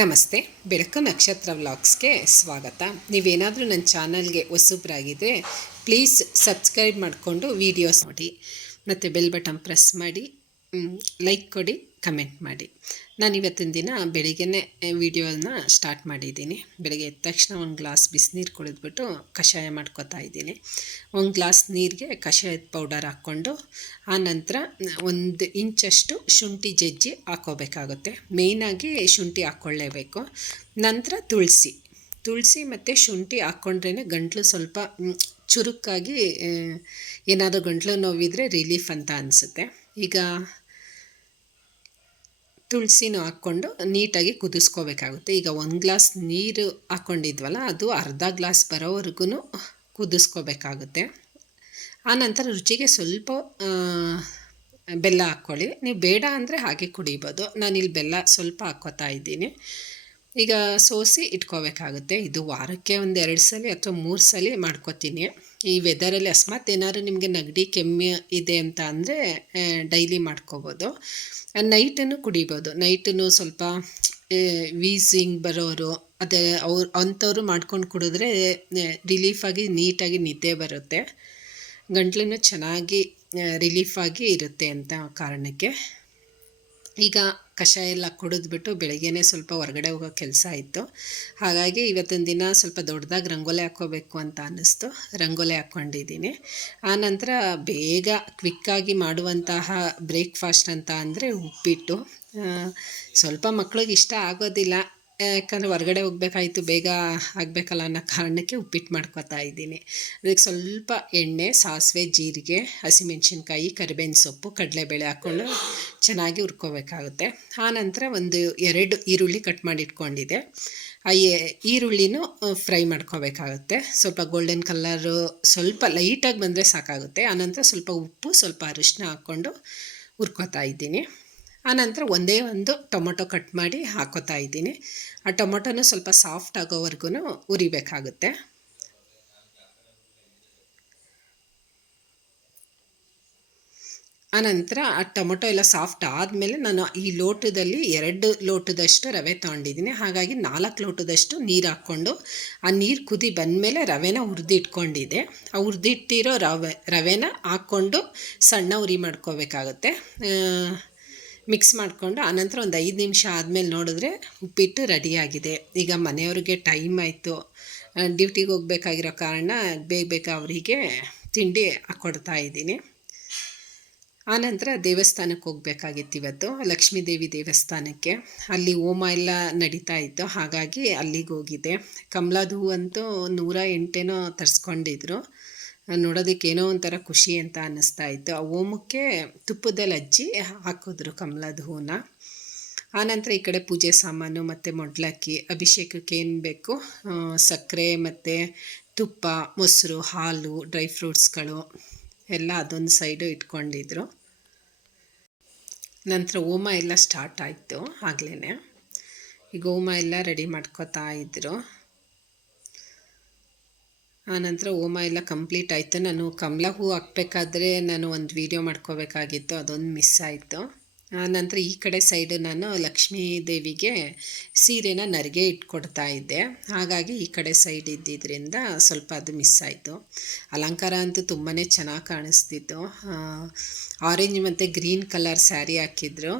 ನಮಸ್ತೆ. ಬೆಳಕು ನಕ್ಷತ್ರ ವ್ಲಾಗ್ಸ್ಗೆ ಸ್ವಾಗತ. ನೀವೇನಾದರೂ ನನ್ನ ಚಾನಲ್ಗೆ ಹೊಸಬ್ರಾಗಿದ್ದರೆ ಪ್ಲೀಸ್ ಸಬ್ಸ್ಕ್ರೈಬ್ ಮಾಡಿಕೊಂಡು ವೀಡಿಯೋಸ್ ನೋಡಿ ಮತ್ತು ಬೆಲ್ ಬಟನ್ ಪ್ರೆಸ್ ಮಾಡಿ, ಲೈಕ್ ಕೊಡಿ, ಕಮೆಂಟ್ ಮಾಡಿ. ನಾನು ಇವತ್ತಿನ ದಿನ ಬೆಳಿಗ್ಗೆನೇ ವೀಡಿಯೋನ ಸ್ಟಾರ್ಟ್ ಮಾಡಿದ್ದೀನಿ. ಬೆಳಗ್ಗೆ ಎದ್ದ ತಕ್ಷಣ ಒಂದು ಗ್ಲಾಸ್ ಬಿಸಿನೀರು ಕುಡಿದ್ಬಿಟ್ಟು ಕಷಾಯ ಮಾಡ್ಕೊತಾ ಇದ್ದೀನಿ. ಒಂದು ಗ್ಲಾಸ್ ನೀರಿಗೆ ಕಷಾಯದ ಪೌಡರ್ ಹಾಕ್ಕೊಂಡು ಆನಂತರ 1 ಇಂಚಷ್ಟು ಶುಂಠಿ ಜಜ್ಜಿ ಹಾಕ್ಕೋಬೇಕಾಗುತ್ತೆ. ಮೇಯ್ನಾಗಿ ಶುಂಠಿ ಹಾಕ್ಕೊಳ್ಳೇಬೇಕು. ನಂತರ ತುಳಸಿ ಮತ್ತು ಶುಂಠಿ ಹಾಕ್ಕೊಂಡ್ರೇ ಗಂಟಲು ಸ್ವಲ್ಪ ಚುರುಕಾಗಿ, ಏನಾದರೂ ಗಂಟಲು ನೋವಿದ್ರೆ ರಿಲೀಫ್ ಅಂತ ಅನಿಸುತ್ತೆ. ಈಗ ತುಳಸಿನೂ ಹಾಕ್ಕೊಂಡು ನೀಟಾಗಿ ಕುದಿಸ್ಕೋಬೇಕಾಗುತ್ತೆ. ಈಗ 1 ಗ್ಲಾಸ್ ನೀರು ಹಾಕ್ಕೊಂಡಿದ್ವಲ್ಲ, ಅದು ಅರ್ಧ ಗ್ಲಾಸ್ ಬರೋವರೆಗೂ ಕುದಿಸ್ಕೋಬೇಕಾಗುತ್ತೆ. ಆನಂತರ ರುಚಿಗೆ ಸ್ವಲ್ಪ ಬೆಲ್ಲ ಹಾಕ್ಕೊಳ್ಳಿ. ನೀವು ಬೇಡ ಅಂದರೆ ಹಾಗೆ ಕುಡಿಬೋದು. ನಾನಿಲ್ಲಿ ಬೆಲ್ಲ ಸ್ವಲ್ಪ ಹಾಕ್ಕೋತಾ ಇದ್ದೀನಿ. ಈಗ ಸೋಸಿ ಇಟ್ಕೋಬೇಕಾಗುತ್ತೆ. ಇದು ವಾರಕ್ಕೆ 1-2 ಸಲ ಅಥವಾ 3 ಸಲ ಮಾಡ್ಕೋತೀನಿ. ಈ ವೆದರಲ್ಲಿ ಅಕಸ್ಮಾತ್ ಏನಾದ್ರು ನಿಮಗೆ ನೆಗಡಿ ಕೆಮ್ಮು ಇದೆ ಅಂತ ಅಂದರೆ ಡೈಲಿ ಮಾಡ್ಕೋಬೋದು. ನೈಟನ್ನು ಕುಡಿಬೋದು. ನೈಟನ್ನು ಸ್ವಲ್ಪ ವೀಸಿಂಗ್ ಬರೋರು ಅಂಥವ್ರು ಮಾಡ್ಕೊಂಡು ಕುಡಿದ್ರೆ ರಿಲೀಫಾಗಿ ನೀಟಾಗಿ ನಿದ್ದೆ ಬರುತ್ತೆ. ಗಂಟ್ಲೂ ಚೆನ್ನಾಗಿ ರಿಲೀಫಾಗಿ ಇರುತ್ತೆ ಅಂತ ಕಾರಣಕ್ಕೆ. ಈಗ ಕಷಾಯ ಎಲ್ಲ ಕುಡಿದ್ಬಿಟ್ಟು ಬೆಳಗ್ಗೆನೇ ಸ್ವಲ್ಪ ಹೊರಗಡೆ ಹೋಗೋ ಕೆಲಸ ಇತ್ತು. ಹಾಗಾಗಿ ಇವತ್ತಿನ ದಿನ ಸ್ವಲ್ಪ ದೊಡ್ಡದಾಗಿ ರಂಗೋಲಿ ಹಾಕ್ಕೋಬೇಕು ಅಂತ ಅನ್ನಿಸ್ತು. ರಂಗೋಲಿ ಹಾಕ್ಕೊಂಡಿದ್ದೀನಿ. ಆನಂತರ ಬೇಗ ಕ್ವಿಕ್ಕಾಗಿ ಮಾಡುವಂತಹ ಬ್ರೇಕ್ಫಾಸ್ಟ್ ಅಂತ ಅಂದರೆ ಉಪ್ಪಿಟ್ಟು. ಸ್ವಲ್ಪ ಮಕ್ಳಿಗೆ ಇಷ್ಟ ಆಗೋದಿಲ್ಲ, ಯಾಕಂದರೆ ಹೊರಗಡೆ ಹೋಗಬೇಕಾಯ್ತು, ಬೇಗ ಆಗಬೇಕಲ್ಲ ಅನ್ನೋ ಕಾರಣಕ್ಕೆ ಉಪ್ಪಿಟ್ಟು ಮಾಡ್ಕೊತಾ ಇದ್ದೀನಿ. ಅದಕ್ಕೆ ಸ್ವಲ್ಪ ಎಣ್ಣೆ, ಸಾಸಿವೆ, ಜೀರಿಗೆ, ಹಸಿಮೆಣ್ಸಿನ್ಕಾಯಿ, ಕರಿಬೇವಿನ ಸೊಪ್ಪು, ಕಡಲೆಬೇಳೆ ಹಾಕ್ಕೊಂಡು ಚೆನ್ನಾಗಿ ಹುರ್ಕೋಬೇಕಾಗುತ್ತೆ. ಆನಂತರ 1-2 ಈರುಳ್ಳಿ ಕಟ್ ಮಾಡಿ ಇಟ್ಕೊಂಡಿದ್ದೆ. ಆ ಈರುಳ್ಳಿನೂ ಫ್ರೈ ಮಾಡ್ಕೋಬೇಕಾಗುತ್ತೆ. ಸ್ವಲ್ಪ ಗೋಲ್ಡನ್ ಕಲರು ಸ್ವಲ್ಪ ಲೈಟಾಗಿ ಬಂದರೆ ಸಾಕಾಗುತ್ತೆ. ಆನಂತರ ಸ್ವಲ್ಪ ಉಪ್ಪು, ಸ್ವಲ್ಪ ಅರಿಶಿನ ಹಾಕ್ಕೊಂಡು ಹುರ್ಕೋತಾ ಇದ್ದೀನಿ. ಆನಂತರ ಒಂದೇ ಒಂದು ಟೊಮೊಟೊ ಕಟ್ ಮಾಡಿ ಹಾಕ್ಕೋತಾ ಇದ್ದೀನಿ. ಆ ಟೊಮೊಟೊನೂ ಸ್ವಲ್ಪ ಸಾಫ್ಟ್ ಆಗೋವರೆಗೂ ಹುರಿಬೇಕಾಗುತ್ತೆ. ಆನಂತರ ಆ ಟೊಮೊಟೊ ಎಲ್ಲ ಸಾಫ್ಟ್ ಆದಮೇಲೆ ನಾನು ಈ ಲೋಟದಲ್ಲಿ 2 ಲೋಟದಷ್ಟು ರವೆ ತೊಗೊಂಡಿದ್ದೀನಿ. ಹಾಗಾಗಿ 4 ಲೋಟದಷ್ಟು ನೀರು ಹಾಕ್ಕೊಂಡು ಆ ನೀರು ಕುದಿ ಬಂದಮೇಲೆ ರವೆನ ಹುರಿದಿಟ್ಕೊಂಡಿದ್ದೆ. ಆ ಹುರಿದಿಟ್ಟಿರೋ ರವೆನ ಹಾಕ್ಕೊಂಡು ಸಣ್ಣ ಉರಿ ಮಾಡ್ಕೋಬೇಕಾಗುತ್ತೆ. ಮಿಕ್ಸ್ ಮಾಡಿಕೊಂಡು ಆನಂತರ ಒಂದು 5 ನಿಮಿಷ ಆದಮೇಲೆ ನೋಡಿದ್ರೆ ಉಪ್ಪಿಟ್ಟು ರೆಡಿಯಾಗಿದೆ. ಈಗ ಮನೆಯವ್ರಿಗೆ ಟೈಮ್ ಆಯಿತು, ಡ್ಯೂಟಿಗೆ ಹೋಗಬೇಕಾಗಿರೋ ಕಾರಣ ಬೇಗ ಅವರಿಗೆ ತಿಂಡಿ ಹಾಕ್ಕೊಡ್ತಾ ಇದ್ದೀನಿ. ಆನಂತರ ದೇವಸ್ಥಾನಕ್ಕೆ ಹೋಗಬೇಕಾಗಿತ್ತು ಇವತ್ತು, ಲಕ್ಷ್ಮೀ ದೇವಿ ದೇವಸ್ಥಾನಕ್ಕೆ. ಅಲ್ಲಿ ಹೋಮ ಎಲ್ಲ ನಡೀತಾ ಇತ್ತು, ಹಾಗಾಗಿ ಅಲ್ಲಿಗೆ ಹೋಗಿದ್ದೆ. ಕಮಲದ ಹೂ ಅಂತೂ 108 ತರಿಸ್ಕೊಂಡಿದ್ರು. ನೋಡೋದಕ್ಕೆ ಏನೋ ಒಂಥರ ಖುಷಿ ಅಂತ ಅನ್ನಿಸ್ತಾ ಇತ್ತು. ಆ ಹೋಮಕ್ಕೆ ತುಪ್ಪದಲ್ಲಿ ಅಜ್ಜಿ ಹಾಕಿದ್ರು ಕಮಲದ ಹೂನ. ಆನಂತರ ಈ ಕಡೆ ಪೂಜೆ ಸಾಮಾನು ಮತ್ತು ಮೊಡ್ಲಕ್ಕಿ, ಅಭಿಷೇಕಕ್ಕೆ ಏನು ಬೇಕು ಸಕ್ಕರೆ ಮತ್ತು ತುಪ್ಪ, ಮೊಸರು, ಹಾಲು, ಡ್ರೈ ಫ್ರೂಟ್ಸ್ಗಳು ಎಲ್ಲ ಅದೊಂದು ಸೈಡು ಇಟ್ಕೊಂಡಿದ್ರು. ನಂತರ ಹೋಮ ಎಲ್ಲ ಸ್ಟಾರ್ಟ್ ಆಯಿತು. ಆಗಲೇ ಈಗ ಹೋಮ ಎಲ್ಲ ರೆಡಿ ಮಾಡ್ಕೋತಾ ಇದ್ದರು. ಆನಂತರ ಹೋಮ ಎಲ್ಲ ಕಂಪ್ಲೀಟ್ ಆಯಿತು. ನಾನು ಕಮಲ ಹೂ ಹಾಕಬೇಕಾದ್ರೆ ನಾನು ಒಂದು ವೀಡಿಯೋ ಮಾಡ್ಕೋಬೇಕಾಗಿತ್ತು, ಅದೊಂದು ಮಿಸ್ ಆಯಿತು. ನಂತರ ಈ ಕಡೆ ಸೈಡು ನಾನು ಲಕ್ಷ್ಮೀ ದೇವಿಗೆ ಸೀರೆನ ನರಿಗೆ ಇಟ್ಕೊಡ್ತಾ ಇದ್ದೆ. ಹಾಗಾಗಿ ಈ ಕಡೆ ಸೈಡ್ ಇದ್ದಿದ್ದರಿಂದ ಸ್ವಲ್ಪ ಅದು ಮಿಸ್ ಆಯಿತು. ಅಲಂಕಾರ ಅಂತೂ ತುಂಬಾ ಚೆನ್ನಾಗಿ ಕಾಣಿಸ್ತಿತ್ತು. ಆರೆಂಜ್ ಮತ್ತು ಗ್ರೀನ್ ಕಲರ್ ಸ್ಯಾರಿ ಹಾಕಿದ್ರು.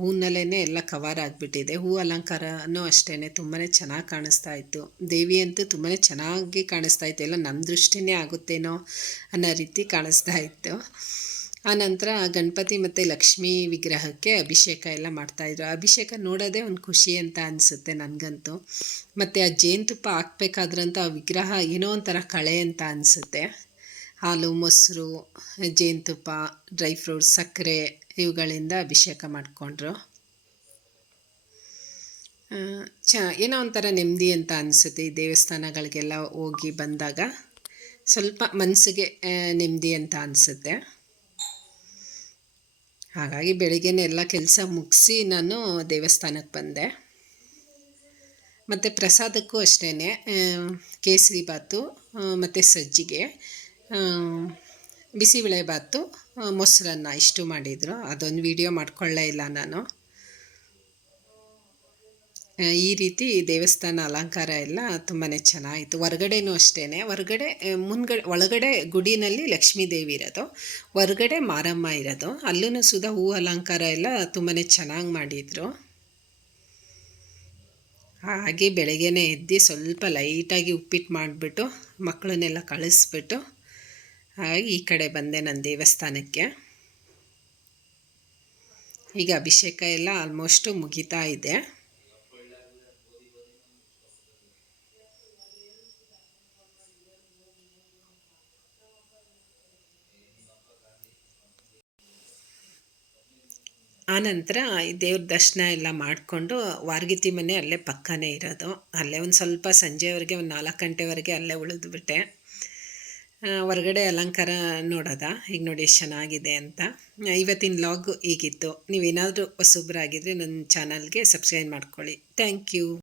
ಹೂನಲ್ಲೇ ಎಲ್ಲ ಕವರ್ ಆಗಿಬಿಟ್ಟಿದೆ. ಹೂ ಅಲಂಕಾರನೂ ಅಷ್ಟೇ ತುಂಬಾ ಚೆನ್ನಾಗಿ ಕಾಣಿಸ್ತಾ ಇತ್ತು. ದೇವಿ ಅಂತೂ ತುಂಬಾ ಚೆನ್ನಾಗಿ ಕಾಣಿಸ್ತಾ ಇತ್ತು. ಎಲ್ಲ ನಮ್ಮ ದೃಷ್ಟಿನೇ ಆಗುತ್ತೇನೋ ಅನ್ನೋ ರೀತಿ ಕಾಣಿಸ್ತಾ ಇತ್ತು. ಆನಂತರ ಗಣಪತಿ ಮತ್ತು ಲಕ್ಷ್ಮೀ ವಿಗ್ರಹಕ್ಕೆ ಅಭಿಷೇಕ ಎಲ್ಲ ಮಾಡ್ತಾಯಿದ್ರು. ಅಭಿಷೇಕ ನೋಡೋದೇ ಒಂದು ಖುಷಿ ಅಂತ ಅನಿಸುತ್ತೆ ನನಗಂತೂ. ಮತ್ತು ಆ ಜೇನುತುಪ್ಪ ಹಾಕ್ಬೇಕಾದ್ರಂತ ಆ ವಿಗ್ರಹ ಏನೋ ಒಂಥರ ಕಳೆ ಅಂತ ಅನಿಸುತ್ತೆ. ಹಾಲು, ಮೊಸರು, ಜೇನುತುಪ್ಪ, ಡ್ರೈ ಫ್ರೂಟ್ಸ್, ಸಕ್ಕರೆ ಇವುಗಳಿಂದ ಅಭಿಷೇಕ ಮಾಡಿಕೊಂಡ್ರು. ಏನೋ ಒಂಥರ ನೆಮ್ಮದಿ ಅಂತ ಅನಿಸುತ್ತೆ. ಈ ದೇವಸ್ಥಾನಗಳಿಗೆಲ್ಲ ಹೋಗಿ ಬಂದಾಗ ಸ್ವಲ್ಪ ಮನಸ್ಸಿಗೆ ನೆಮ್ಮದಿ ಅಂತ ಅನಿಸುತ್ತೆ. ಹಾಗಾಗಿ ಬೆಳಿಗ್ಗೆನೇ ಎಲ್ಲ ಕೆಲಸ ಮುಗಿಸಿ ನಾನು ದೇವಸ್ಥಾನಕ್ಕೆ ಬಂದೆ. ಮತ್ತು ಪ್ರಸಾದಕ್ಕೂ ಅಷ್ಟೇ ಕೇಸರಿ ಬಾತು ಮತ್ತು ಸಜ್ಜಿಗೆ, ಬಿಸಿಬೇಳೆಬಾತು, ಮೊಸರನ್ನ ಇಷ್ಟು ಮಾಡಿದರು. ಅದೊಂದು ವೀಡಿಯೋ ಮಾಡ್ಕೊಳ್ಳೇ ಇಲ್ಲ ನಾನು. ಈ ರೀತಿ ದೇವಸ್ಥಾನ ಅಲಂಕಾರ ಎಲ್ಲ ತುಂಬಾ ಚೆನ್ನಾಗಿತ್ತು. ಹೊರ್ಗಡೆನೂ ಅಷ್ಟೇ, ಹೊರ್ಗಡೆ ಒಳಗಡೆ ಗುಡಿನಲ್ಲಿ ಲಕ್ಷ್ಮೀ ದೇವಿ ಇರೋದು, ಹೊರ್ಗಡೆ ಮಾರಮ್ಮ ಇರೋದು. ಅಲ್ಲೂ ಸುಧಾ ಹೂ ಅಲಂಕಾರ ಎಲ್ಲ ತುಂಬಾ ಚೆನ್ನಾಗಿ ಮಾಡಿದರು. ಹಾಗೆ ಬೆಳಗ್ಗೆನೇ ಎದ್ದು ಸ್ವಲ್ಪ ಲೈಟಾಗಿ ಉಪ್ಪಿಟ್ಟು ಮಾಡಿಬಿಟ್ಟು ಮಕ್ಕಳನ್ನೆಲ್ಲ ಕಳಿಸ್ಬಿಟ್ಟು ಹಾಗೆ ಈ ಕಡೆ ಬಂದೆ ನನ್ನ ದೇವಸ್ಥಾನಕ್ಕೆ. ಈಗ ಅಭಿಷೇಕ ಎಲ್ಲ ಆಲ್ಮೋಸ್ಟು ಮುಗಿತಾ ಇದೆ. ಆನಂತರ ದೇವ್ರ ದರ್ಶನ ಎಲ್ಲ ಮಾಡಿಕೊಂಡು ವಾರ್ಗಿತಿ ಮನೆ ಅಲ್ಲೇ ಪಕ್ಕನೇ ಇರೋದು. ಅಲ್ಲೇ ಒಂದು ಸ್ವಲ್ಪ ಸಂಜೆವರೆಗೆ ಒಂದು 4 ಗಂಟೆವರೆಗೆ ಅಲ್ಲೇ ಉಳಿದ್ಬಿಟ್ಟೆ. ಹೊರಗಡೆ ಅಲಂಕಾರ ನೋಡೋದ ಈಗ ನೋಡಿ ಎಷ್ಟು ಚೆನ್ನಾಗಿದೆ ಅಂತ. ಇವತ್ತಿನ ವ್ಲಾಗ್ ಹೀಗಿತ್ತು. ನೀವೇನಾದರೂ ಹೊಸಬ್ರಾಗಿದ್ದರೆ ನನ್ನ ಚಾನಲ್ಗೆ ಸಬ್ಸ್ಕ್ರೈಬ್ ಮಾಡ್ಕೊಳ್ಳಿ. Thank you.